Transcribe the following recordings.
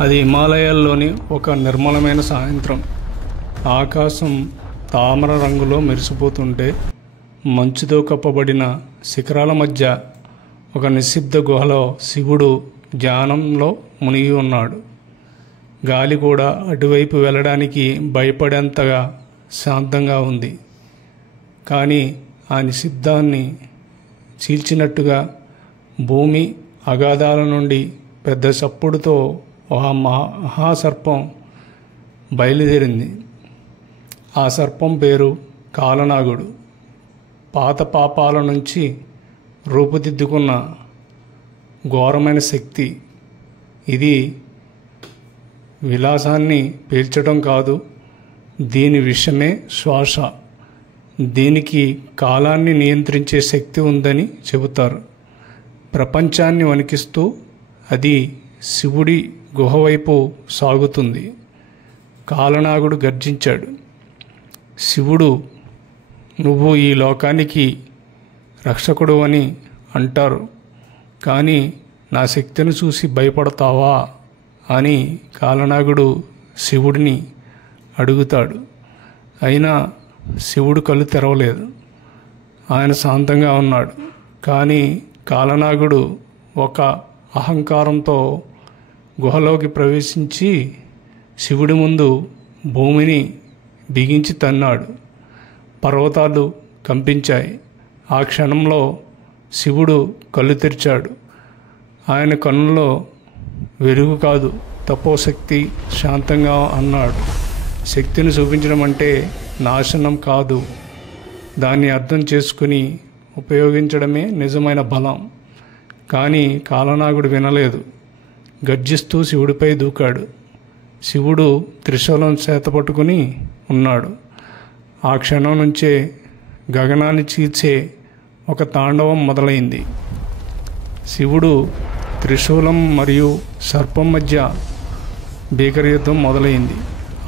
అది హిమాలయాల్లోని ఒక నిర్మలమైన సాయంత్రం. ఆకాశం తామర రంగులో మెరిసిపోతుంటే మంచుతో కప్పబడిన శిఖరాల మధ్య ఒక నిశ్శబ్ద గుహలో శివుడు ధ్యానంలో మునిగి ఉన్నాడు. గాలి కూడా అటువైపు వెళ్ళడానికి భయపడేంతగా శాంతంగా ఉంది. కానీ ఆ నిశ్శబ్దాన్ని చీల్చినట్టుగా భూమి అగాధాల నుండి పెద్ద చప్పుడుతో ఒక మహాసర్పం బయలుదేరింది. ఆ సర్పం పేరు కాలనాగుడు. పాత పాపాల నుంచి రూపుదిద్దుకున్న ఘోరమైన శక్తి. ఇది విలాసాన్ని పీల్చడం కాదు, దీని విషమే శ్వాస. దీనికి కాలాన్ని నియంత్రించే శక్తి ఉందని చెబుతారు. ప్రపంచాన్ని వణికిస్తూ అది శివుడి గుహ వైపు సాగుతుంది. కాలనాగుడు గర్జించాడు. శివుడు, నువ్వు ఈ లోకానికి రక్షకుడు అని అంటారు, కానీ నా శక్తిని చూసి భయపడతావా అని కాలనాగుడు శివుడిని అడుగుతాడు. అయినా శివుడు కళ్ళు తెరవలేదు. ఆయన శాంతంగా ఉన్నాడు. కానీ కాలనాగుడు ఒక అహంకారంతో గుహలోకి ప్రవేశించి శివుడి ముందు భూమిని బిగించి తన్నాడు. పర్వతాలు కంపించాయి. ఆ క్షణంలో శివుడు కళ్ళు తెరిచాడు. ఆయన కన్నులో వెలుగు కాదు, తపోశక్తి శాంతంగా అన్నాడు. శక్తిని చూపించడం అంటే నాశనం కాదు, దాన్ని అర్థం చేసుకుని ఉపయోగించడమే నిజమైన బలం. కానీ కాలనాగుడు వినలేదు. గర్జిస్తూ శివుడిపై దూకాడు. శివుడు త్రిశూలం చేతపట్టుకుని ఉన్నాడు. ఆ క్షణం నుంచే గగనాన్ని చీల్చే ఒక తాండవం మొదలైంది. శివుడు త్రిశూలం మరియు సర్పం మధ్య భీకరయుద్ధం మొదలైంది.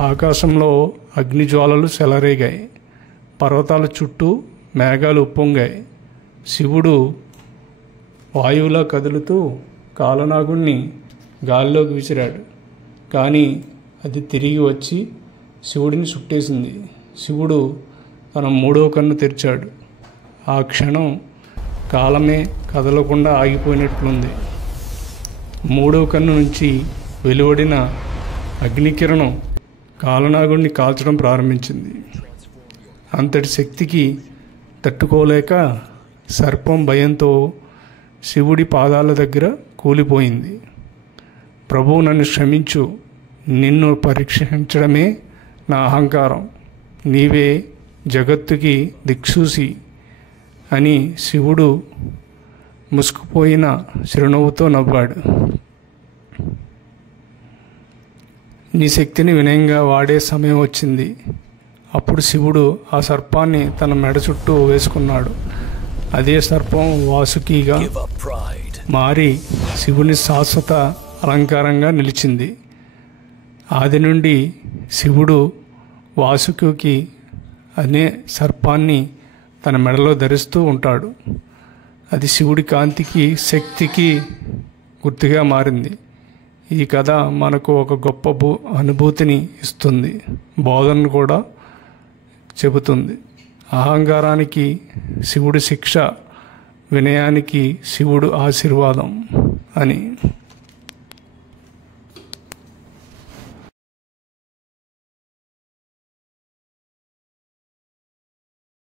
ఆకాశంలో అగ్నిజ్వాలలు చెలరేగాయి. పర్వతాల చుట్టూ మేఘాలు ఉప్పొంగాయి. శివుడు వాయువులా కదులుతూ కాలనాగుణ్ణి గాలిలోకి విసిరాడు. కానీ అది తిరిగి వచ్చి శివుడిని చుట్టేసింది. శివుడు తన మూడవ కన్ను తెరిచాడు. ఆ క్షణం కాలమే కదలకుండా ఆగిపోయినట్లుంది. మూడవ కన్ను నుంచి వెలువడిన అగ్నికిరణం కాలనాగుడిని కాల్చడం ప్రారంభించింది. అంతటి శక్తికి తట్టుకోలేక సర్పం భయంతో శివుడి పాదాల దగ్గర కూలిపోయింది. ప్రభువు, నన్ను క్షమించు, నిన్ను పరీక్షించడమే నా అహంకారం, నీవే జగత్తుకి దిక్సూసి అని శివుడు ముసుకుపోయిన చిరునవ్వుతో నవ్వాడు. నీ శక్తిని వినయంగా వాడే సమయం వచ్చింది. అప్పుడు శివుడు ఆ సర్పాన్ని తన మెడ చుట్టూ వేసుకున్నాడు. అదే సర్పం వాసుకిగా మారి శివుని శాశ్వత అలంకారంగా నిలిచింది. ఆది నుండి శివుడు వాసుకి అనే సర్పాన్ని తన మెడలో ధరిస్తూ ఉంటాడు. అది శివుడి కాంతికి, శక్తికి గుర్తుగా మారింది. ఈ కథ మనకు ఒక గొప్ప అనుభూతిని ఇస్తుంది, బోధనను కూడా చెబుతుంది. అహంకారానికి శివుడి శిక్ష, వినయానికి శివుడు ఆశీర్వాదం అని.